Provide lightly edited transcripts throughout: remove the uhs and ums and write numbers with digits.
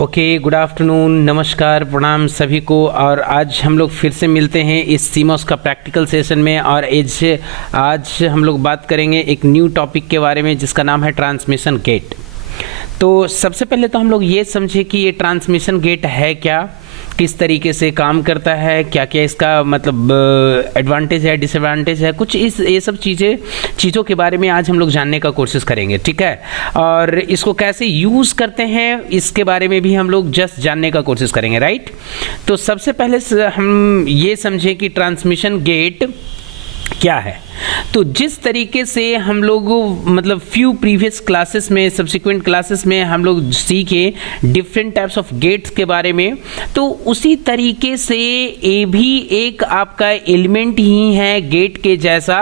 Okay, good afternoon, नमस्कार, प्रणाम सभी को। और आज हम लोग फिर से मिलते हैं इस सीमॉस का प्रैक्टिकल सेशन में। और आज हम लोग बात करेंगे एक न्यू टॉपिक के बारे में जिसका नाम है ट्रांसमिशन गेट। तो सबसे पहले तो हम लोग ये समझे कि ये ट्रांसमिशन गेट है क्या, किस तरीके से काम करता है, क्या क्या इसका मतलब एडवांटेज है, डिसएडवांटेज है, कुछ ये सब चीज़ों के बारे में आज हम लोग जानने का कोशिश करेंगे, ठीक है। और इसको कैसे यूज़ करते हैं इसके बारे में भी हम लोग जस्ट जानने का कोशिश करेंगे, राइट। तो सबसे पहले हम ये समझें कि ट्रांसमिशन गेट क्या है। तो जिस तरीके से हम लोग मतलब फ्यू प्रीवियस क्लासेस में, सब्सिक्वेंट क्लासेस में हम लोग सीखे डिफरेंट टाइप्स ऑफ गेट्स के बारे में, तो उसी तरीके से ये भी एक आपका एलिमेंट ही है गेट के जैसा।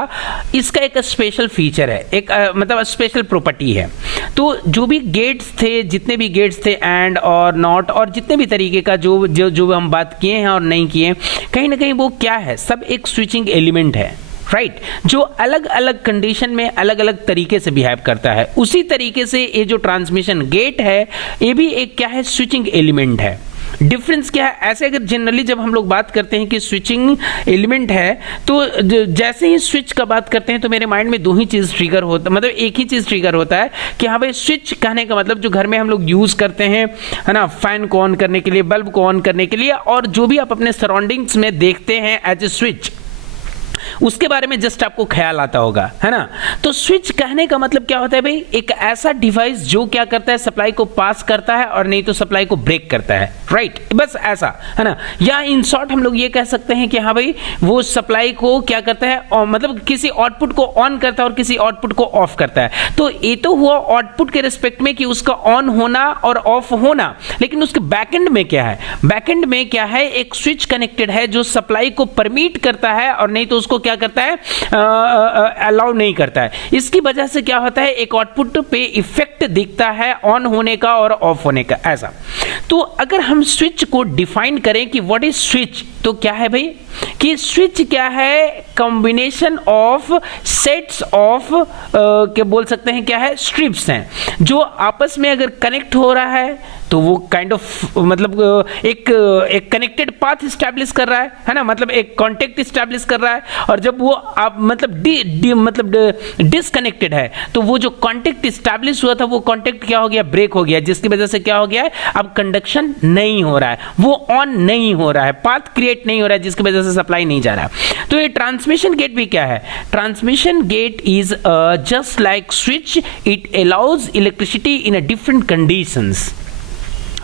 इसका एक स्पेशल फीचर है, एक मतलब स्पेशल प्रॉपर्टी है। तो जो भी गेट्स थे, जितने भी गेट्स थे, एंड और नॉट और जितने भी तरीके का जो हम बात किए हैं और नहीं किए, कहीं ना कहीं वो क्या है, सब एक स्विचिंग एलिमेंट है, राइट, जो अलग अलग कंडीशन में अलग अलग तरीके से बिहेव करता है। उसी तरीके से ये जो ट्रांसमिशन गेट है ये भी एक क्या है, स्विचिंग एलिमेंट है। डिफरेंस क्या है, ऐसे अगर जनरली जब हम लोग बात करते हैं कि स्विचिंग एलिमेंट है, तो जैसे ही स्विच का बात करते हैं तो मेरे माइंड में दो ही चीज़ ट्रिगर होता, मतलब एक ही चीज़ ट्रिगर होता है कि हाँ भाई, स्विच कहने का मतलब जो घर में हम लोग यूज़ करते हैं, है ना, फैन को ऑन करने के लिए, बल्ब को ऑन करने के लिए, और जो भी आप अपने सराउंडिंग्स में देखते हैं एज ए स्विच, उसके बारे में जस्ट आपको ख्याल आता होगा, है ना। तो स्विच कहने का मतलब क्या होता है भाई, एक ऐसा डिवाइस जो क्या करता है, सप्लाई को पास करता है और नहीं तो सप्लाई को ब्रेक करता है, राइट, बस ऐसा, है ना। या इन शॉर्ट हम लोग ये कह सकते हैं कि हाँ भाई, वो सप्लाई को क्या करता है, और मतलब किसी आउटपुट को ऑन करता है और किसी आउटपुट को ऑफ करता है। तो ये तो हुआ आउटपुट के रिस्पेक्ट में कि उसका ऑन होना और ऑफ होना, लेकिन उसके बैकएंड में क्या है, बैकएंड में क्या है, एक स्विच कनेक्टेड है जो सप्लाई को परमिट करता है और नहीं तो उसको क्या करता है, अलाउ नहीं करता है। इसकी वजह से क्या होता है, एक आउटपुट पे इफेक्ट दिखता है ऑन होने का और ऑफ होने का, ऐसा। तो अगर हम स्विच को डिफाइन करें कि व्हाट इज स्विच, तो क्या है भाई कि स्विच क्या है, कॉम्बिनेशन ऑफ सेट्स ऑफ क्या बोल सकते हैं, क्या है, स्ट्रिप्स हैं जो आपस में अगर कनेक्ट हो रहा है तो वो काइंड ऑफ मतलब एक कनेक्टेड पाथ स्टैब्लिश कर रहा है ना, मतलब एक कांटेक्ट स्टैब्लिश कर रहा है। और जब वो आप मतलब डिसकनेक्टेड है तो वो जो कांटेक्ट स्टैब्लिश हुआ था वो कांटेक्ट क्या हो गया, ब्रेक हो गया, जिसकी वजह से क्या हो गया है, अब कंडक्शन नहीं हो रहा है, वो ऑन नहीं हो रहा है, पाथ क्रिएट नहीं हो रहा है, जिसकी वजह से सप्लाई नहीं जा रहा है। तो ये ट्रांसमिशन गेट भी क्या है, transmission gate is just like switch, it allows electricity in a different conditions.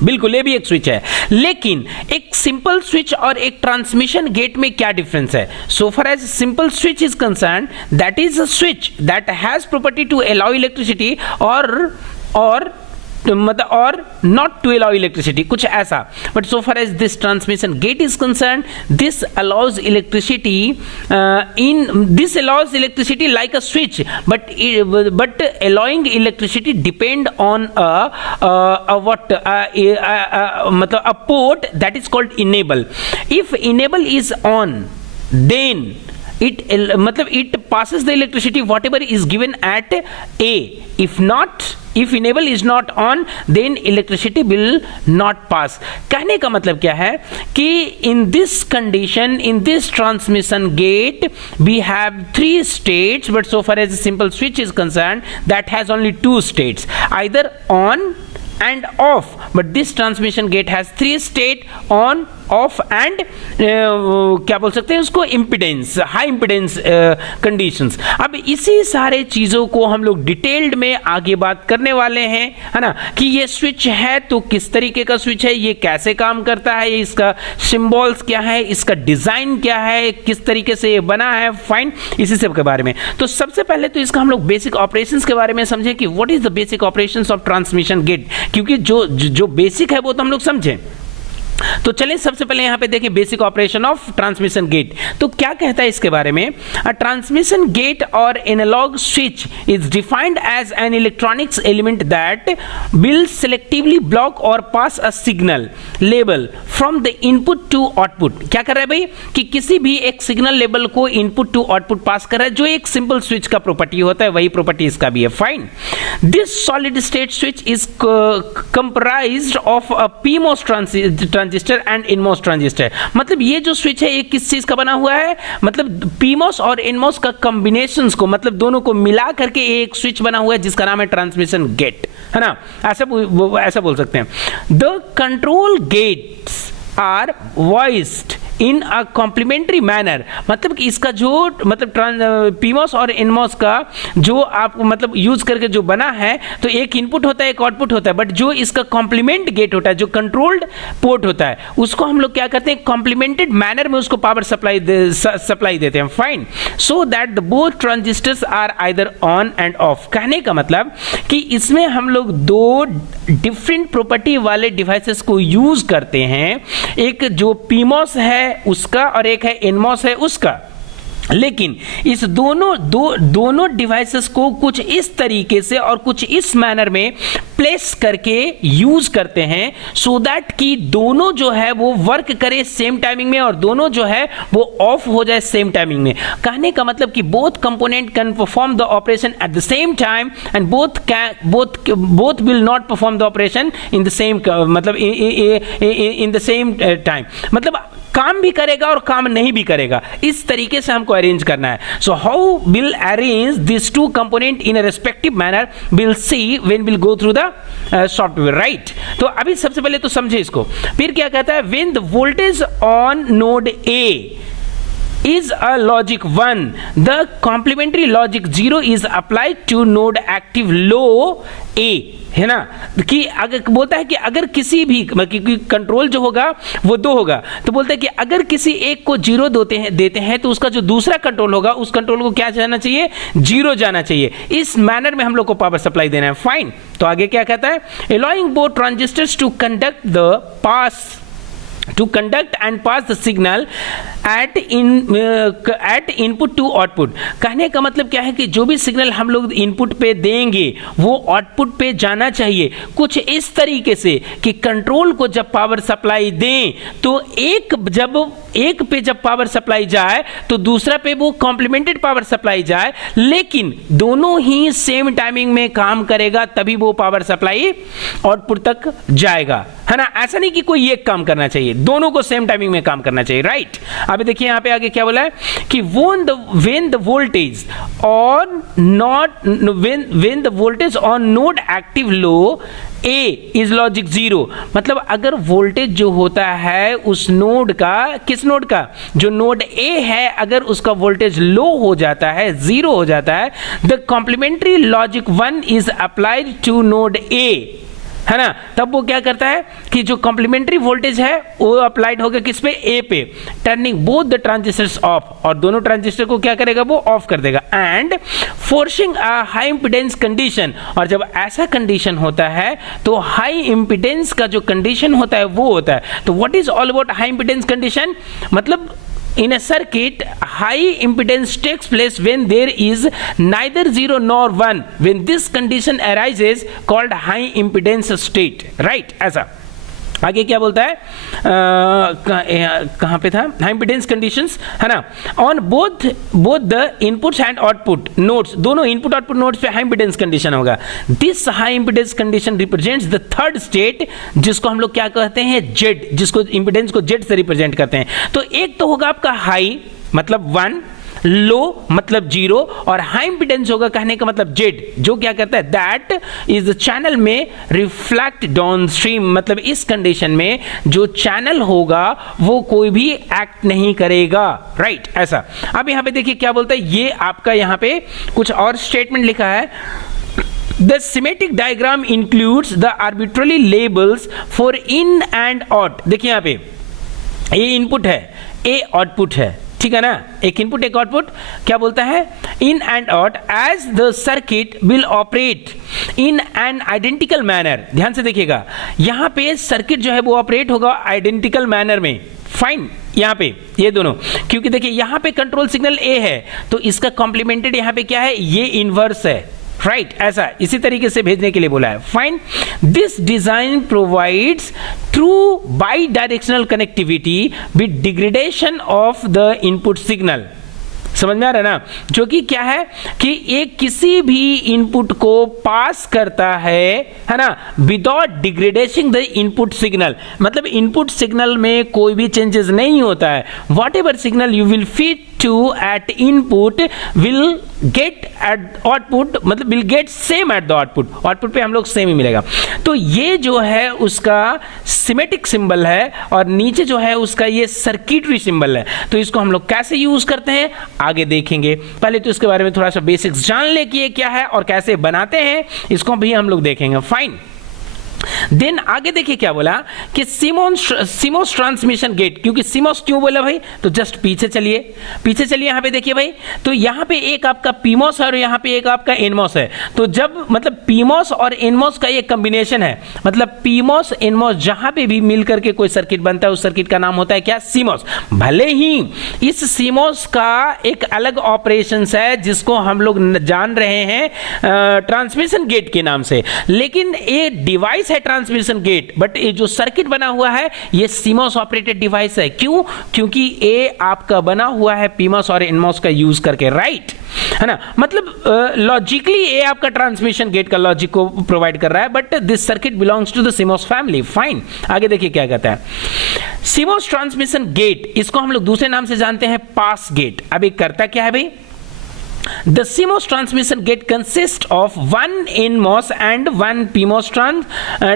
बिल्कुल, ये भी एक स्विच है, लेकिन एक सिंपल स्विच और एक ट्रांसमिशन गेट में क्या डिफरेंस है। So far as simple switch is concern, that is a switch that has property to allow electricity और not to allow electricity, कुछ ऐसा। But so far as this transmission gate is concerned, this allows electricity electricity like a switch, but allowing electricity depend on मतलब a port that is called enable. If enable is on, then it passes the electricity whatever is given at A. If enable is not on, then electricity will not pass. कहने का मतलब क्या है कि in this condition, in this transmission gate, we have 3 states, but so far as a simple switch is concerned, that has only 2 states, either on and off. But this transmission gate has 3 state, on, of and क्या बोल सकते हैं उसको, impedance, high impedance conditions. अब इसी सारे चीज़ों को हम लोग डिटेल्ड में आगे बात करने वाले हैं, है ना, कि ये स्विच है तो किस तरीके का स्विच है, ये कैसे काम करता है, इसका सिंबल्स क्या है, इसका डिज़ाइन क्या है, किस तरीके से ये बना है, फाइन, इसी सब के बारे में। तो सबसे पहले तो इसका हम लोग बेसिक ऑपरेशंस के बारे में समझें कि what is the basic operations of transmission gate, क्योंकि जो बेसिक है वो तो हम लोग समझें। तो चलिए सबसे पहले यहां पे देखें basic operation of transmission gate. तो क्या कहता है इसके बारे में, अ ट्रांसमिशन गेट और analog switch is defined as an electronics element that will selectively block or pass a signal label from the input to output. क्या कर रहा है भाई कि किसी भी एक सिग्नल लेवल को इनपुट टू आउटपुट पास कर रहा है, जो एक सिंपल स्विच का प्रॉपर्टी होता है, वही प्रॉपर्टी इसका भी है। Fine, this solid state switch is comprised of a PMOS transistor and NMOS transistor. मतलब ये जो स्विच है ये किस चीज का बना हुआ है, मतलब पीमोस और इनमोस का कॉम्बिनेशंस को, मतलब दोनों को मिला करके एक स्विच बना हुआ है जिसका नाम है ट्रांसमिशन गेट, है ना, ऐसा बोल सकते हैं। The control gates are voiced in a complementary manner. मतलब कि इसका जो मतलब पीमोस और इनमोस का जो आप मतलब यूज करके जो बना है, तो एक इनपुट होता है एक आउटपुट होता है, बट जो इसका कॉम्प्लीमेंट गेट होता है, जो कंट्रोल्ड पोर्ट होता है, उसको हम लोग क्या करते हैं, कॉम्प्लीमेंटेड मैनर में उसको पावर सप्लाई देते हैं। Fine, so that the both transistors are either on and off. कहने का मतलब कि इसमें हम लोग दो डिफरेंट प्रॉपर्टी वाले डिवाइसेस को यूज करते हैं, एक जो पीमोस है उसका और एक है इनमोस है उसका, लेकिन इस दोनों डिवाइसेस को कुछ इस तरीके से और कुछ इस मैनर में प्लेस करके यूज करते हैं, सो दैट कि दोनों जो है वो वर्क करे सेम टाइमिंग में और दोनों जो है वो ऑफ हो जाए सेम टाइमिंग में। कहने का मतलब कि both component can perform the operation at the same time and both will not perform the operation in the same, मतलब इन द सेम टाइम, मतलब काम भी करेगा और काम नहीं भी करेगा, इस तरीके से हमको अरेंज करना है। So how will arrange this two component in a respective manner will see when will go through the software, right. तो अभी सबसे पहले तो समझे इसको। फिर क्या कहता है, when the voltage on node A is a logic 1, the complementary logic 0 is applied to node active low A, है ना, कि अगर बोलता है कि अगर किसी भी कंट्रोल जो होगा वो दो होगा, तो बोलता है कि अगर किसी एक को जीरो देते हैं तो उसका जो दूसरा कंट्रोल होगा उस कंट्रोल को क्या जाना चाहिए, जीरो जाना चाहिए। इस मैनर में हम लोग को पावर सप्लाई देना है। फाइन, तो आगे क्या कहता है, allowing both transistors to conduct and pass the signal at input to output। कहने का मतलब क्या है कि जो भी सिग्नल हम लोग इनपुट पे देंगे वो आउटपुट पे जाना चाहिए कुछ इस तरीके से कि कंट्रोल को जब पावर सप्लाई दें तो एक पे जब पावर सप्लाई जाए तो दूसरा पे वो कॉम्प्लीमेंटेड पावर सप्लाई जाए, लेकिन दोनों ही सेम टाइमिंग में काम करेगा तभी वो पावर सप्लाई आउटपुट तक जाएगा, है ना। ऐसा नहीं कि कोई एक काम करना चाहिए, दोनों को सेम टाइमिंग में काम करना चाहिए, राइट। अभी देखिए यहां पे आगे क्या बोला है कि when the voltage on node active low A is logic 0, मतलब अगर वोल्टेज जो होता है उस नोड का, किस नोड का, जो नोड A है, अगर उसका वोल्टेज लो हो जाता है, 0 हो जाता है, the complementary logic 1 is applied to node A, है ना। तब वो क्या करता है कि जो कॉम्प्लीमेंट्री वोल्टेज है वो अप्लाइड होगा किस पे, ए पे, turning both the transistors of, और दोनों ट्रांजिस्टर को क्या करेगा, वो ऑफ कर देगा, and forcing a high impedance condition. और जब ऐसा कंडीशन होता है तो हाई इंपीडेंस का जो कंडीशन होता है वो होता है। तो what is all about high impedance condition, मतलब in a circuit high impedance takes place when there is neither 0 nor 1, when this condition arises called high impedance state, right। ऐसा आगे क्या बोलता है, कहां पे था, हाई इंपीडेंस कंडीशंस, है ना, on both the inputs and output nodes, दोनों इनपुट आउटपुट नोड्स पे हाई इंपीडेंस कंडीशन होगा। This high impedance condition represents the third state, जिसको हम लोग क्या कहते हैं, जेड, जिसको इंपीडेंस को जेड से रिप्रेजेंट करते हैं। तो एक तो होगा आपका हाई मतलब 1, लो मतलब 0, और हाई इंपीडेंस होगा कहने का मतलब जेड, जो क्या करता है, दैट इज चैनल में रिफ्लेक्ट डाउनस्ट्रीम, मतलब इस कंडीशन में जो चैनल होगा वो कोई भी एक्ट नहीं करेगा, राइट। ऐसा अब यहां पे देखिए क्या बोलता है, ये आपका यहां पे कुछ और स्टेटमेंट लिखा है। The schematic diagram includes the arbitrary labels for in and out। देखिए यहां पे ये इनपुट है, ए आउटपुट है, ठीक है ना, एक इनपुट एक आउटपुट। क्या बोलता है, in and out as the circuit will operate in an identical manner. ध्यान से देखिएगा, यहां पे सर्किट जो है वो ऑपरेट होगा आइडेंटिकल मैनर में। फाइन, यहां पे ये दोनों, क्योंकि देखिए यहां पे कंट्रोल सिग्नल ए है तो इसका कॉम्प्लीमेंटेड यहां पे क्या है, ये इनवर्स है। राइट, ऐसा इसी तरीके से भेजने के लिए बोला है। Fine, this design provides true by directional connectivity with degradation of the input signal. समझ में आ रहा है ना, जो कि क्या है कि एक किसी भी इनपुट को पास करता है ना, without degradation the input signal, मतलब इनपुट सिग्नल में कोई भी चेंजेस नहीं होता है। Whatever signal you will feed to at input will get at output, मतलब will get same at the output पे हम लोग सेम ही मिलेगा। तो ये जो है उसका सिमेटिक सिंबल है और नीचे जो है उसका ये सर्किटरी सिंबल है। तो इसको हम लोग कैसे यूज करते हैं आगे देखेंगे, पहले तो इसके बारे में थोड़ा सा बेसिक्स जान ले कि ये क्या है और कैसे बनाते हैं, इसको भी हम लोग देखेंगे। फाइन, देन आगे देखिए क्या बोला कि सीमोस ट्रांसमिशन गेट, क्योंकि सीमोस क्यों बोला भाई, तो जस्ट पीछे चलिए यहां पे देखिए भाई, तो यहां पे एक आपका पीमोस है और यहां पे एक आपका एनमोस है। तो जब मतलब पीमोस और एनमोस का एक कॉम्बिनेशन है, मतलब पीमोस एनमोस जहां पे भी मिलकर के कोई सर्किट बनता है उस सर्किट का नाम होता है क्या, सीमोस। भले ही इस सीमोस का एक अलग ऑपरेशन है जिसको हम लोग जान रहे हैं ट्रांसमिशन गेट के नाम से, लेकिन ये डिवाइस है ट्रांसमिशन गेट, बट ये जो सर्किट बना हुआ है ये सीमोस ऑपरेटेड डिवाइस है। क्यों, क्योंकि ये आपका बना हुआ है पीमोस और एनमोस का यूज करके, राइट है ना, मतलब लॉजिकली ये आपका ट्रांसमिशन गेट का लॉजिक को प्रोवाइड कर रहा है, but this circuit belongs to the CMOS family. Fine, आगे देखिए क्या कहता है, सीमोस ट्रांसमिशन गेट, इसको हम लोग दूसरे नाम से जानते हैं पास गेट। अब ये करता क्या है भाई, the CMOS transmission gate consists of one NMOS and one PMOS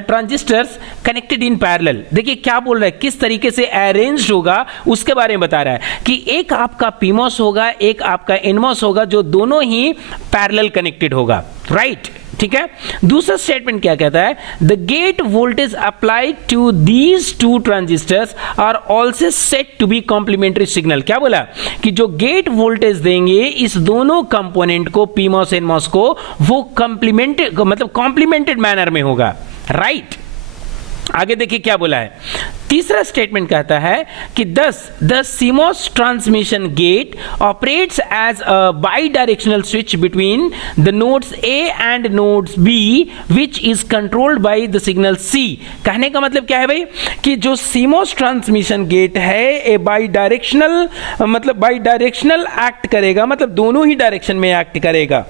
transistors connected in parallel। देखिए क्या बोल रहा है, किस तरीके से अरेंज्ड होगा उसके बारे में बता रहा है कि एक आपका PMOS होगा, एक आपका NMOS होगा, जो दोनों ही पैरेलल कनेक्टेड होगा, राइट ठीक है। दूसरा स्टेटमेंट क्या कहता है, the gate voltage applied to these two transistors are also set to be complementary signal. क्या बोला कि जो गेट वोल्टेज देंगे इस दोनों कंपोनेंट को, पीमॉस एनमॉस को, वो कॉम्प्लीमेंटेड मतलब कॉम्प्लीमेंटेड मैनर में होगा, राइट। आगे देखिए क्या बोला है, तीसरा स्टेटमेंट कहता है कि the CMOS transmission gate operates as a bidirectional switch between the nodes A and nodes B which is controlled by the signal C. कहने का मतलब क्या है भाई कि जो सीमोस ट्रांसमिशन गेट है ए बाई डायरेक्शनल, मतलब बाई डायरेक्शनल एक्ट करेगा, मतलब दोनों ही डायरेक्शन में एक्ट करेगा,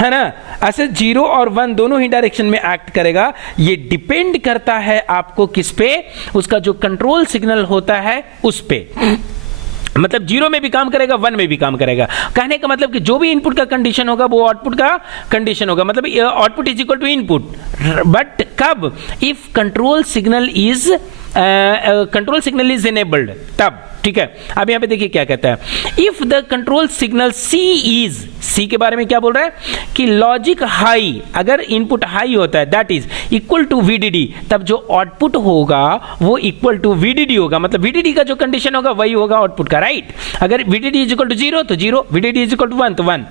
है ना, ऐसे 0 और 1 दोनों ही डायरेक्शन में एक्ट करेगा। ये डिपेंड करता है आपको किस पे, उसका जो कंट्रोल सिग्नल होता है उस पे, मतलब 0 में भी काम करेगा, 1 में भी काम करेगा। कहने का मतलब कि जो भी इनपुट का कंडीशन होगा वो आउटपुट का कंडीशन होगा, मतलब output is equal to input, but कब, if control signal is enabled, तब, ठीक है। अब यहां पे देखिए क्या कहता है, if the control signal C के बारे में क्या बोल रहा है कि लॉजिक हाई, अगर इनपुट हाई होता है that is equal to VDD, तब जो आउटपुट होगा वो इक्वल टू वीडीडी होगा, मतलब वीडीडी का जो कंडीशन होगा वही होगा आउटपुट का, राइट। अगर वीडीडी इज इक्वल टू 0 तो 0, वीडीडी इज इक्वल टू 1 तो 1।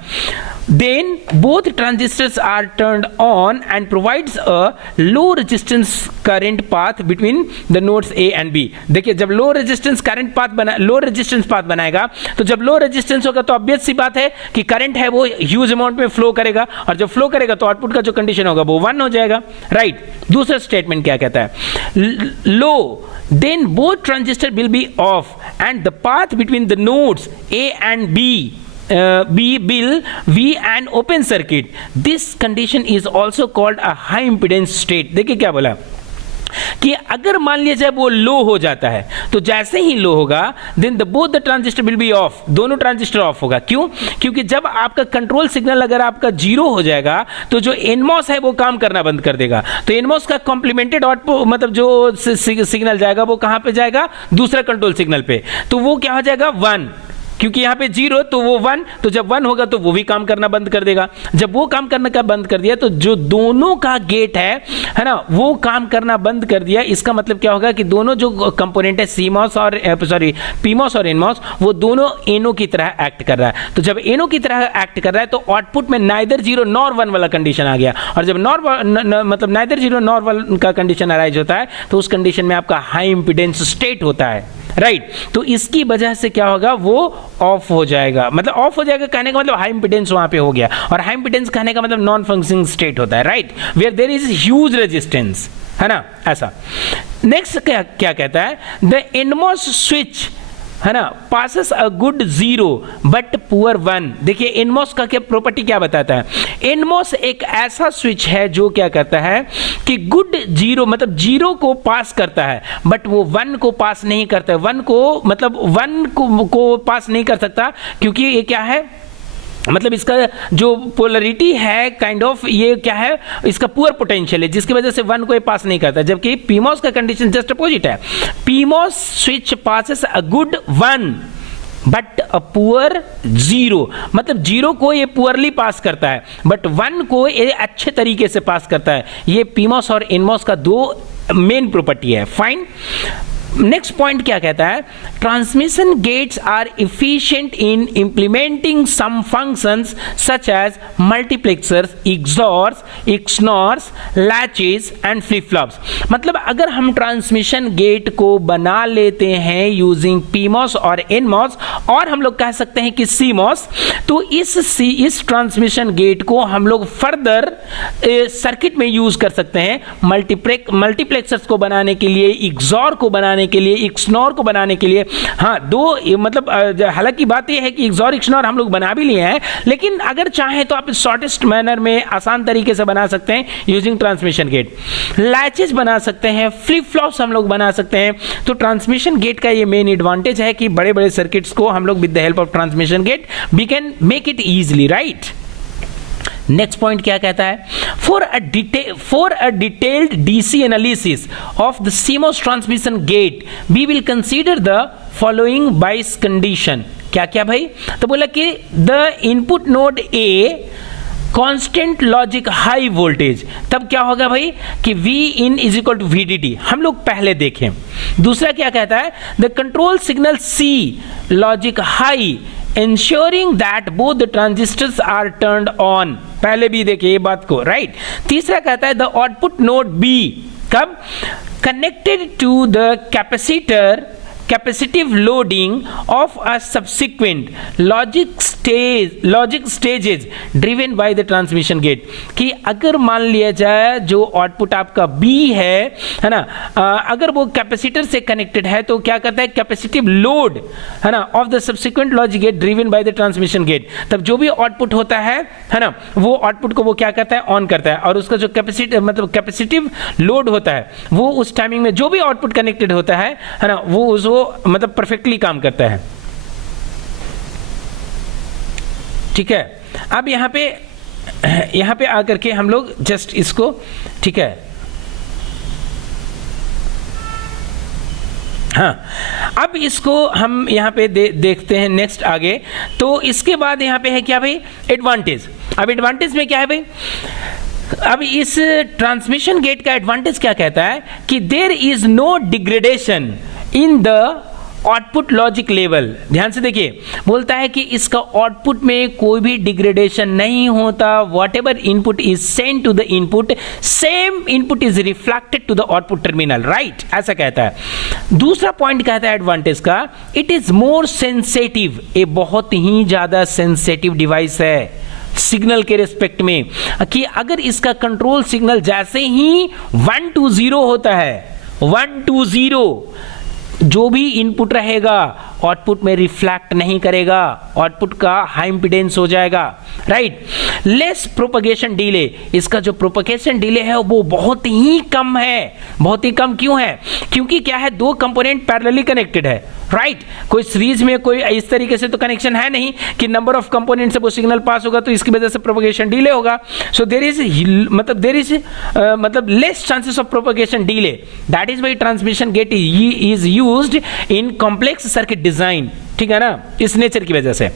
Then both transistors are turned on and provides a low resistance current path between the nodes A and B. देखिए जब low resistance current path low resistance path बनाएगा, तो जब low resistance होगा तो obvious सी बात है कि करंट है वो ह्यूज अमाउंट में फ्लो करेगा, और जब फ्लो करेगा तो आउटपुट का जो कंडीशन होगा वो 1 हो जाएगा, राइट। दूसरा स्टेटमेंट क्या कहता है, low then both transistor will be off and the path between the nodes A and B will be an open circuit. This condition is also called a high impedance state। देखिए क्या बोला कि अगर मान लिया जाए वो लो हो जाता है, तो जैसे ही लो होगा then both the transistor will be off, दोनों ट्रांजिस्टर ऑफ होगा। क्यों, क्योंकि जब आपका कंट्रोल सिग्नल अगर आपका 0 हो जाएगा तो जो एनमॉस है वो काम करना बंद कर देगा, तो एनमॉस का कॉम्प्लीमेंटेड आउटपुट मतलब जो सिग्नल जाएगा वो कहां पे जाएगा, दूसरा कंट्रोल सिग्नल पे, तो वो क्या हो जाएगा 1, क्योंकि यहां पे 0 तो वो 1, तो जब 1 होगा तो वो भी काम करना बंद कर देगा। जब वो काम करने का बंद कर दिया तो जो दोनों का गेट है ना, वो काम करना बंद कर दिया। इसका मतलब क्या होगा कि दोनों जो कंपोनेंट है सीमॉस और पीमॉस और एनमॉस, वो दोनों एनो की तरह एक्ट कर रहा है। तो जब एनो की तरह एक्ट कर रहा है तो आउटपुट में नाइदर 0 नॉर 1 वाला कंडीशन आ गया, और जब मतलब नाइदर 0 नॉर 1 का कंडीशन अराइज होता है तो उस कंडीशन में आपका हाई इंपीडेंस स्टेट होता है, राइट। तो इसकी वजह से क्या होगा, वो ऑफ हो जाएगा। मतलब ऑफ हो जाएगा कहने का मतलब हाई इंपिडेंस वहां पे हो गया, और हाई इंपिडेंस कहने का मतलब नॉन फंक्शनिंग स्टेट होता है, right, where there is huge resistance, है ना, ऐसा। नेक्स्ट क्या कहता है, द एनमॉस स्विच, है ना, passes a good zero but poor one. देखिए एनमॉस का क्या प्रॉपर्टी क्या बताता है, एनमॉस एक ऐसा स्विच है जो क्या करता है कि गुड जीरो मतलब जीरो को पास करता है, बट वो वन को पास नहीं करता है, वन को मतलब वन को पास नहीं कर सकता, क्योंकि ये क्या है, मतलब इसका जो पोलरिटी है काइंड ऑफ ये क्या है, इसका पुअर पोटेंशियल है, जिसकी वजह से वन को ये पास नहीं करता। जबकि पीमॉस का कंडीशन जस्ट अपोजिट है, PMOS switch passes a good one but a poor zero, मतलब जीरो को ये पुअरली पास करता है, बट वन को ये अच्छे तरीके से पास करता है। ये पीमॉस और एनमॉस का दो मेन प्रॉपर्टी है। फाइन। नेक्स्ट पॉइंट क्या कहता है, transmission gates are efficient in implementing some functions such as multiplexers, XORs, XNORs, latches and flip flops. मतलब अगर हम ट्रांसमिशन गेट को बना लेते हैं यूजिंग पीमॉस और एनमॉस, और हम लोग कह सकते हैं कि सीमॉस, तो इस ट्रांसमिशन गेट को हम लोग फर्दर सर्किट में यूज कर सकते हैं मल्टीप्लेक्सर्स को बनाने के लिए, एक्सॉर को बनाने के लिए, एक्सनॉर को बनाने के लिए। हाँ, दो मतलब हालांकि बात यह है कि एक्सॉर एक्सनॉर हम लोग बना भी लिए हैं, लेकिन अगर चाहें तो आप शॉर्टेस्ट मैनर में आसान तरीके से बना सकते हैं यूजिंग ट्रांसमिशन गेट। लैचेस बना सकते हैं, फ्लिप फ्लॉप्स हम लोग बना सकते हैं। तो ट्रांसमिशन गेट का ये मेन एडवांटेज है कि बड़े बड़े सर्किट्स को हम लोग with the help of transmission gate we can make it easily, right. Next point क्या कहता है, for a detailed DC analysis of the CMOS transmission gate we will consider the following bias condition. क्या क्या भाई, तो बोला कि the input node A constant logic high voltage, तब क्या होगा भाई कि V in is equal to VDD, हम लोग पहले देखें। दूसरा क्या कहता है, the control signal C logic high ensuring that both the transistors are turned on, पहले भी देखिए ये बात को, राइट। तीसरा कहता है द आउटपुट नोड B कब connected to the capacitor capacitive loading of a subsequent logic stages driven by the transmission gate, कि अगर मान लिया जाए जो आउटपुट आपका B है ना, अगर वो कैपेसिटर से कनेक्टेड है तो क्या करता है, कैपेसिटिव लोड, है ना, of the subsequent logic gate driven by the transmission gate. तब जो भी आउटपुट होता है ना, वो आउटपुट को वो क्या करता है, ऑन करता है, और उसका जो कैपेसिटिव लोड होता है वो उस टाइमिंग में जो भी आउटपुट कनेक्टेड होता है ना, वो उसको मतलब परफेक्टली काम करता है। ठीक है, अब यहां पे आकर के हम लोग जस्ट इसको, ठीक है, हाँ, अब इसको हम यहां पे देखते हैं नेक्स्ट आगे। तो इसके बाद यहां पे है क्या भाई, एडवांटेज। अब एडवांटेज में क्या है भाई, अब इस ट्रांसमिशन गेट का एडवांटेज क्या कहता है कि there is no degradation in the output logic level. ध्यान से देखिए, बोलता है कि इसका आउटपुट में कोई भी डिग्रेडेशन नहीं होता। Whatever input is send to the input, same input is reflected to the output terminal, right, ऐसा कहता है। दूसरा पॉइंट कहता है एडवांटेज का, इट इज मोर सेंसेटिव, ये बहुत ही ज्यादा सेंसेटिव डिवाइस है सिग्नल के रेस्पेक्ट में, कि अगर इसका कंट्रोल सिग्नल जैसे ही 1 to 0 होता है, 1 to 0 जो भी इनपुट रहेगा आउटपुट में रिफ्लेक्ट नहीं करेगा, आउटपुट का हाई इंपीडेंस हो जाएगा, राइट। लेस प्रोपगेशन डिले, इसका जो प्रोपगेशन डिले है वो बहुत ही कम है। बहुत ही कम क्यों है, क्योंकि क्या है, दो कंपोनेंट पैरेलली कनेक्टेड है, राइट। कोई सीरीज में कोई इस तरीके से तो कनेक्शन है नहीं कि नंबर ऑफ कंपोनेंट से वो सिग्नल पास होगा, तो इसकी वजह से प्रोपगेशन डिले होगा। सो देयर इज मतलब less chances of propagation delay, that is why transmission gate is used in complex circuit design, ठीक है ना, इस नेचर की वजह से।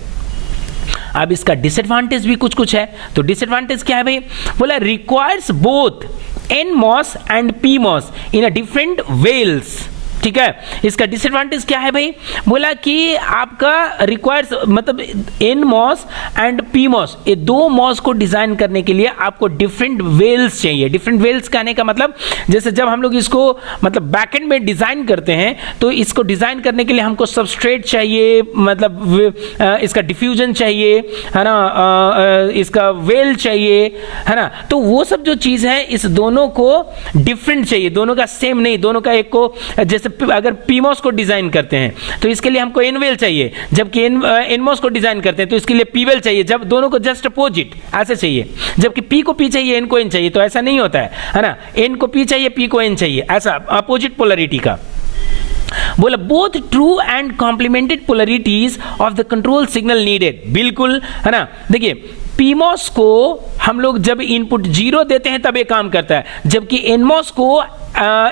अब इसका डिसएडवांटेज भी कुछ है। तो डिसएडवांटेज क्या है भाई, बोला requires both NMOS and PMOS in a different wells, ठीक है। इसका डिसएडवांटेज क्या है भाई, बोला कि आपका रिक्वायर्स मतलब N MOS and P MOS, ये दो मॉस को डिजाइन करने के लिए आपको डिफरेंट वेल्स चाहिए। डिफरेंट वेल्स कहने का मतलब जैसे जब हम लोग इसको मतलब बैकएंड में डिजाइन करते हैं तो इसको डिजाइन करने के लिए हमको सबस्ट्रेट चाहिए, मतलब इसका डिफ्यूजन चाहिए, है ना, इसका वेल चाहिए, है ना। तो वो सब जो चीज है इस दोनों को डिफरेंट चाहिए, दोनों का सेम नहीं, दोनों का एक को जैसे अगर पीमॉस को डिजाइन करते हैं तो इसके लिए हमको एनवेल चाहिए, जबकि एनमॉस को डिजाइन करते हैं तो इसके लिए पीवेल चाहिए, जब दोनों को जस्ट अपोजिट ऐसे चाहिए, जबकि पी को पी चाहिए एन को एन चाहिए, तो ऐसा नहीं होता है ना। एन को पी चाहिए पी को एन चाहिए, ऐसा अपोजिट पोलरिटी का। बोला both true and complimented polarities of the control signal needed, बिल्कुल, है ना। देखिए पीमॉस को हम लोग जब इनपुट 0 देते हैं तब ये काम करता है, जबकि एनमॉस को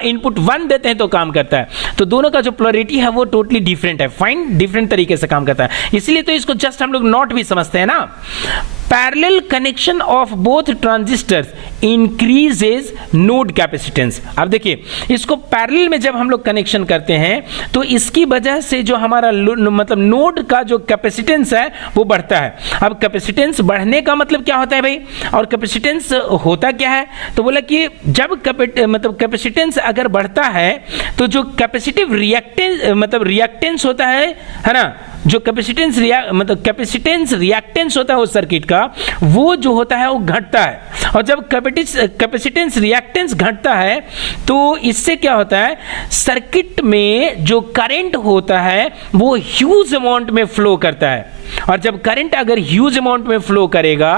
इनपुट 1 देते हैं तो काम करता है। तो दोनों का जो पोलरिटी है वो टोटली डिफरेंट है, फाइन, डिफरेंट तरीके से काम करता है। इसलिए तो इसको जस्ट हम लोग नॉट भी समझते हैं ना। Parallel connection of both transistors increases node capacitance. अब देखिए इसको पैरेलल में जब हम लोग कनेक्शन करते हैं तो इसकी वजह से जो हमारा मतलब नोड का जो कैपेसिटेंस है वो बढ़ता है। अब कैपेसिटेंस बढ़ने का मतलब क्या होता है भाई, और कैपेसिटेंस होता क्या है, तो बोला कि जब मतलब कैपेसिटेंस अगर बढ़ता है तो जो कैपेसिटिव रिएक्टेंस होता है ना, जो कैपेसिटेंस रिएक्टेंस होता है उस सर्किट का, वो जो होता है वो घटता है। और जब कैपेसिटेंस रिएक्टेंस घटता है तो इससे क्या होता है, सर्किट में जो करंट होता है वो ह्यूज अमाउंट में फ्लो करता है। और जब करंट अगर ह्यूज अमाउंट में फ्लो करेगा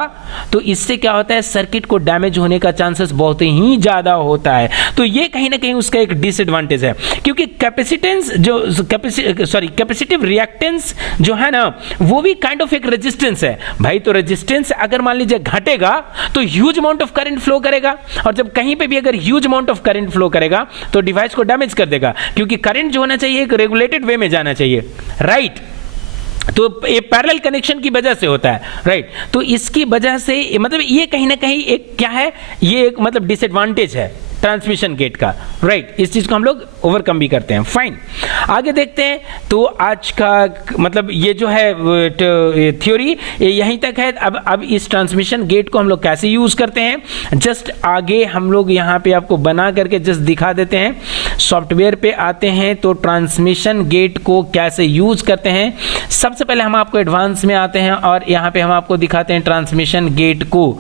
तो इससे क्या होता है, सर्किट को डैमेज होने का चांसेस बहुत ही ज्यादा होता है। तो ये कहीं ना कहीं उसका एक डिसएडवांटेज है, क्योंकि कैपेसिटेंस जो कैपेसिटिव रिएक्टेंस जो है ना वो भी काइंड ऑफ एक रेजिस्टेंस है भाई। तो रेजिस्टेंस अगर मान लीजिए घटेगा तो huge amount of current flow करेगा, और जब कहीं पे भी अगर huge amount of current flow करेगा तो डिवाइस को डैमेज कर देगा, क्योंकि करंट जो होना चाहिए एक रेगुलेटेड वे में जाना चाहिए, राइट। तो ये पैरेलल कनेक्शन की वजह से होता है, राइट। तो इसकी वजह से मतलब ये कहीं ना कहीं एक क्या है, ये एक मतलब डिसएडवांटेज है ट्रांसमिशन गेट का, राइट। इस चीज को हम लोग ओवरकम भी करते हैं, फाइन। आगे देखते हैं। तो आज का मतलब ये जो है थ्योरी यहीं तक है। अब इस ट्रांसमिशन गेट को हम लोग कैसे यूज करते हैं, जस्ट आगे हम लोग यहाँ पे आपको बना करके जस्ट दिखा देते हैं। सॉफ्टवेयर पे आते हैं तो ट्रांसमिशन गेट को कैसे यूज करते हैं। सबसे पहले हम आपको एडवांस में आते हैं और यहाँ पे हम आपको दिखाते हैं ट्रांसमिशन गेट को।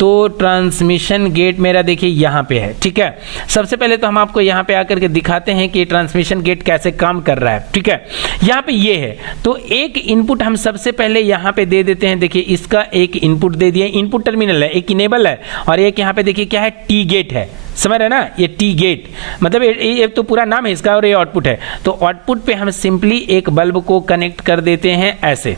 तो ट्रांसमिशन गेट मेरा देखिए यहाँ पे है, ठीक है। सबसे पहले तो हम आपको यहां पे आकर के दिखाते हैं कि ट्रांसमिशन गेट कैसे काम कर रहा है, ठीक है। यहां पे ये है, तो एक इनपुट हम सबसे पहले यहां पे दे देते हैं। देखिए इसका एक इनपुट दे दिए, इनपुट टर्मिनल है, एक इनेबल है, और एक यहां पे देखिए क्या है, टी गेट है, समझ रहे ना, ये टी गेट मतलब ये तो पूरा नाम है इसका, और ये आउटपुट है। तो आउटपुट पे हम सिंपली एक बल्ब को कनेक्ट कर देते हैं ऐसे,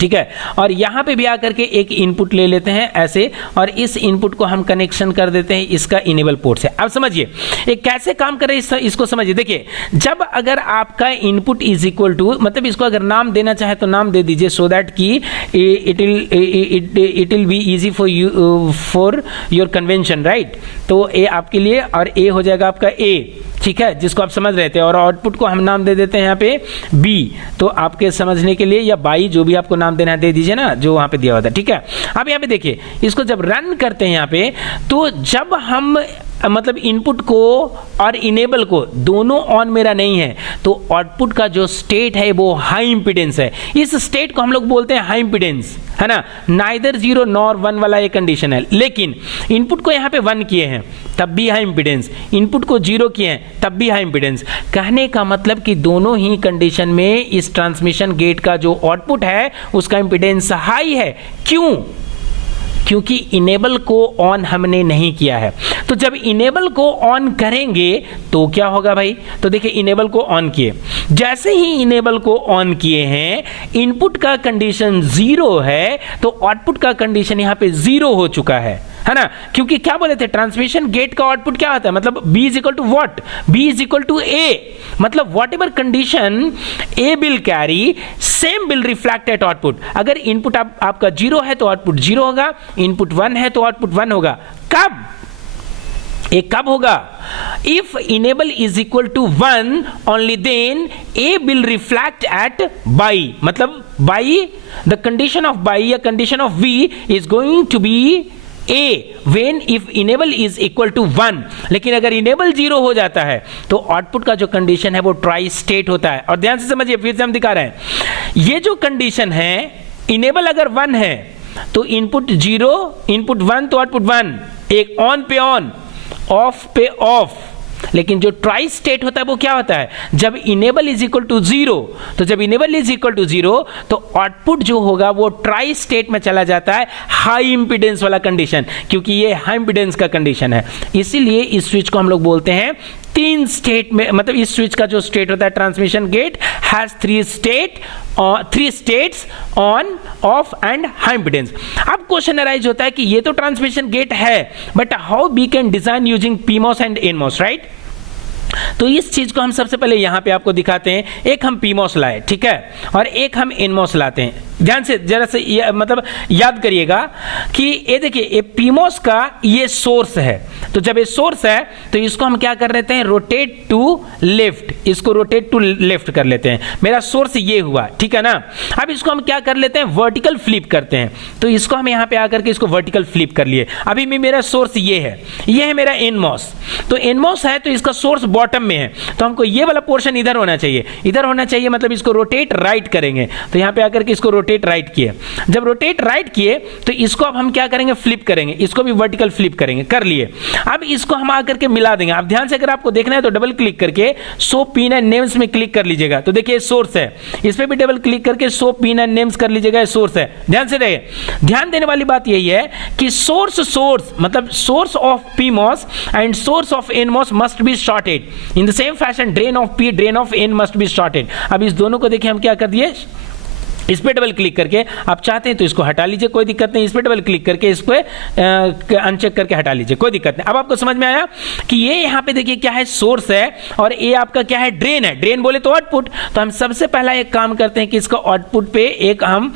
ठीक है। और यहां पे भी आकर के एक इनपुट ले लेते हैं ऐसे, और इस इनपुट को हम कनेक्शन कर देते हैं इसका इनेबल पोर्ट से। अब समझिए ये कैसे काम कर रहा है, इसको समझिए। देखिए जब अगर आपका इनपुट इज इक्वल टू, मतलब इसको अगर नाम देना चाहे तो नाम दे दीजिए, सो दैट कि it will be easy for you for your convention, right. तो ए आपके लिए और ए हो जाएगा आपका ए, ठीक है, जिसको आप समझ रहे थे। और आउटपुट को हम नाम दे देते हैं यहाँ पे बी, तो आपके समझने के लिए, या बाई, जो भी आपको नाम देना है दे दीजिए ना, जो वहां पे दिया हुआ था, ठीक है। अब यहाँ पे देखिए इसको जब रन करते हैं यहाँ पे, तो जब हम मतलब इनपुट को और इनेबल को दोनों ऑन मेरा नहीं है, तो आउटपुट का जो स्टेट है वो हाई इंपीडेंस है। इस स्टेट को हम लोग बोलते हैं हाई इंपीडेंस, है ना। नाइदर 0 नॉर 1 वाला ये कंडीशन है। लेकिन इनपुट को यहाँ पे 1 किए हैं तब भी हाई इंपीडेंस, इनपुट को 0 किए हैं तब भी हाई इंपीडेंस। कहने का मतलब कि दोनों ही कंडीशन में इस ट्रांसमिशन गेट का जो आउटपुट है उसका इंपीडेंस हाई है। क्यों? क्योंकि इनेबल को ऑन हमने नहीं किया है। तो जब इनेबल को ऑन करेंगे तो क्या होगा भाई, तो देखिए इनेबल को ऑन किए, जैसे ही इनेबल को ऑन किए हैं इनपुट का कंडीशन 0 है, तो आउटपुट का कंडीशन यहां पे 0 हो चुका है ना। क्योंकि क्या बोले थे, ट्रांसमिशन गेट का आउटपुट क्या होता है, मतलब B is equal to what, B is equal to A, मतलब whatever condition A will carry same will reflect at output. अगर इनपुट आपका 0 है तो आउटपुट 0 होगा, इनपुट 1 है तो आउटपुट 1 होगा। कब? ये कब होगा? If enable is equal to 1 only then A will reflect at B, मतलब B the condition of B या condition of V is going to be A when if enable is equal to 1। लेकिन अगर enable 0 हो जाता है तो output का जो कंडीशन है वो ट्राई स्टेट होता है। और ध्यान से समझिए, फिर से हम दिखा रहे हैं, ये जो कंडीशन है, इनेबल अगर 1 है तो इनपुट 0, इनपुट 1 तो आउटपुट 1, एक ऑन पे ऑन, ऑफ पे ऑफ। लेकिन जो ट्राई स्टेट होता है वो क्या होता है? जब इनेबल इज इक्वल टू 0, तो जब इनेबल इज इक्वल टू 0 तो आउटपुट जो होगा वो ट्राई स्टेट में चला जाता है, हाई इंपीडेंस वाला कंडीशन, क्योंकि ये हाई इंपीडेंस का कंडीशन है। इसीलिए इस स्विच को हम लोग बोलते हैं 3 स्टेट में, मतलब इस स्विच का जो स्टेट होता है, transmission gate has 3 states, on, off and high impedance. अब क्वेश्चन अराइज होता है कि ये तो ट्रांसमिशन गेट है, but how we can design using PMOS and NMOS, right? तो इस चीज को हम सबसे पहले यहां पे आपको दिखाते हैं। एक हम पीमॉस लाए, ठीक है, और एक हम एनमॉस लाते हैं। ध्यान से जरा से मतलब याद करिएगा कि ये देखिए, ये पीमॉस का ये सोर्स है, तो जब ये सोर्स है तो इसको हम क्या कर लेते हैं? रोटेट टू लेफ्ट, इसको रोटेट टू लेफ्ट कर लेते हैं। मेरा सोर्स ये हुआ, ठीक है ना। अब इसको हम क्या कर लेते हैं? वर्टिकल फ्लिप करते हैं। तो इसको हम यहां पे आकर के इसको वर्टिकल फ्लिप कर लिए। अभी मेरा सोर्स ये है मेरा एनमॉस। तो एनमॉस है तो इसका सोर्स बॉटम में है, तो हमको ये वाला पोर्शन इधर होना चाहिए, इधर होना चाहिए, मतलब इसको रोटेट राइट करेंगे। तो यहां पे आकर के इसको रोटेट राइट किए। जब रोटेट राइट किए तो इसको अब हम क्या करेंगे? फ्लिप करेंगे, इसको भी वर्टिकल फ्लिप करेंगे, कर लिए। अब इसको हम आकर के मिला देंगे। अब ध्यान से अगर आपको देखना है तो डबल क्लिक करके शो पिन एंड नेम्स में क्लिक कर लीजिएगा। तो देखिए सोर्स है, इस पे भी डबल क्लिक करके शो पिन एंड नेम्स कर लीजिएगा, सोर्स है। ध्यान से रहिए, ध्यान देने वाली बात यही है कि सोर्स मतलब source of PMOS and source of NMOS must be shorted in the same fashion. Drain of P, drain of N must be shorted. अब इस दोनों को देखिए हम क्या कर दिए, इस पे डबल क्लिक करके, आप चाहते हैं तो इसको हटा लीजिए, कोई दिक्कत नहीं। इस पे डबल क्लिक करके इसको अनचेक करके हटा लीजिए, कोई दिक्कत नहीं। अब आपको समझ में आया कि ये यहाँ पे देखिए क्या है? सोर्स है, और ये आपका क्या है? ड्रेन है। ड्रेन बोले तो आउटपुट। तो हम सबसे पहला एक काम करते हैं कि इसका आउटपुट पे एक हम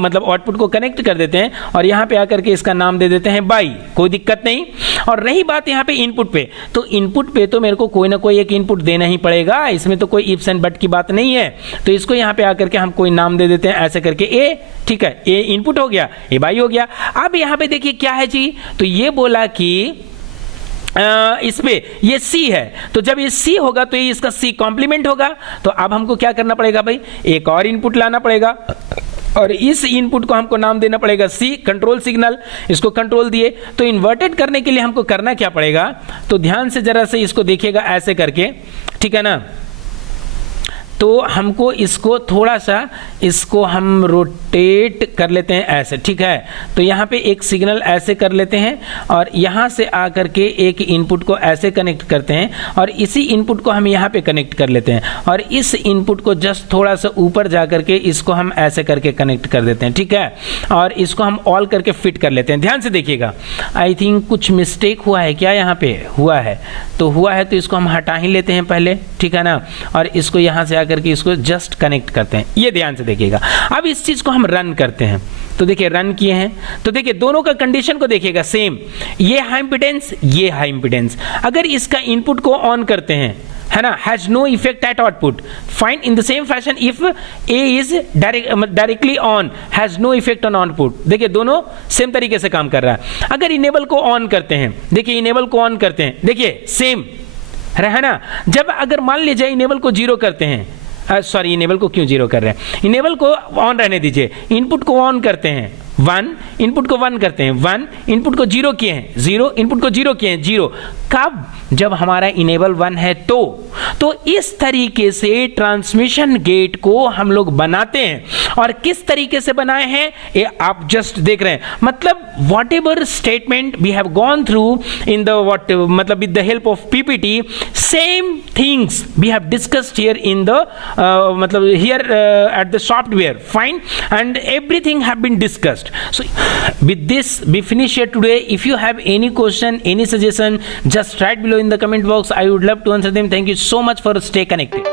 मतलब आउटपुट को कनेक्ट कर देते हैं, और यहाँ पे आकर के इसका नाम दे देते हैं बाई, कोई दिक्कत नहीं। और रही बात यहाँ पे इनपुट पे, तो इनपुट पे तो मेरे को कोई ना कोई एक इनपुट देना ही पड़ेगा, इसमें तो कोई इफ्स एंड बट की बात नहीं है। तो इसको यहाँ पे आकर के हम कोई नाम दे देते हैं ऐसे करके ए, ठीक है, ए इनपुट हो गया, ए बाई हो गया। अब यहां पे देखिए क्या है जी, तो ये बोला कि इस पे ये C है, तो जब ये C होगा तो ये इसका C कॉम्प्लीमेंट होगा। तो अब हमको क्या करना पड़ेगा भाई? एक और इनपुट लाना पड़ेगा, और इस इनपुट को हमको नाम देना पड़ेगा C, कंट्रोल सिग्नल। इसको कंट्रोल दिए, तो इन्वर्टेड करने के लिए हमको करना क्या पड़ेगा? तो ध्यान से जरा से इसको देखिएगा ऐसे करके, ठीक है ना। तो हमको इसको थोड़ा सा इसको हम रोटेट कर लेते हैं ऐसे, ठीक है। तो यहाँ पे एक सिग्नल ऐसे कर लेते हैं, और यहाँ से आकर के एक इनपुट को ऐसे कनेक्ट करते हैं, और इसी इनपुट को हम यहाँ पे कनेक्ट कर लेते हैं, और इस इनपुट को जस्ट थोड़ा सा ऊपर जा करके इसको हम ऐसे करके कनेक्ट कर देते हैं, ठीक है। और इसको हम ऑल करके फिट कर लेते हैं। ध्यान से देखिएगा, आई थिंक कुछ मिस्टेक हुआ है क्या? यहाँ पे हुआ है, तो हुआ है तो इसको हम हटा ही लेते हैं पहले, ठीक है ना। और इसको यहाँ से आकर के इसको जस्ट कनेक्ट करते हैं, ये ध्यान से देखिएगा। अब इस चीज को हम रन करते हैं, तो देखिए रन किए हैं, तो देखिए दोनों का कंडीशन को देखिएगा सेम, ये हाई इंपीडेंस, ये हाई इंपीडेंस। अगर इसका इनपुट को ऑन करते हैं, है ना, has no effect at output, fine in the same fashion if A is directly on, has no effect on output. देखिए दोनों सेम तरीके से काम कर रहा है। अगर इनेबल को ऑन करते हैं, देखिए इनेबल को ऑन करते हैं, देखिए सेम है ना। जब अगर मान लीजिए इनेबल को जीरो करते हैं, सॉरी इनेबल को क्यों जीरो कर रहे हैं, इनेबल को ऑन रहने दीजिए, इनपुट को ऑन करते हैं 1, इनपुट को 1 करते हैं 1, इनपुट को 0 किए हैं 0, इनपुट को 0 किए हैं 0। कब? जब हमारा इनेबल 1 है तो इस तरीके से ट्रांसमिशन गेट को हम लोग बनाते हैं। और किस तरीके से बनाए हैं ये आप जस्ट देख रहे हैं, मतलब whatever statement we have gone through in the what, मतलब with the help of PPT, same things we have discussed here in the मतलब here at the software, fine, and everything have been discussed. So with this we finish here today. If you have any question, any suggestion, just write below in the comment box. I would love to answer them. Thank you so much for stay connected.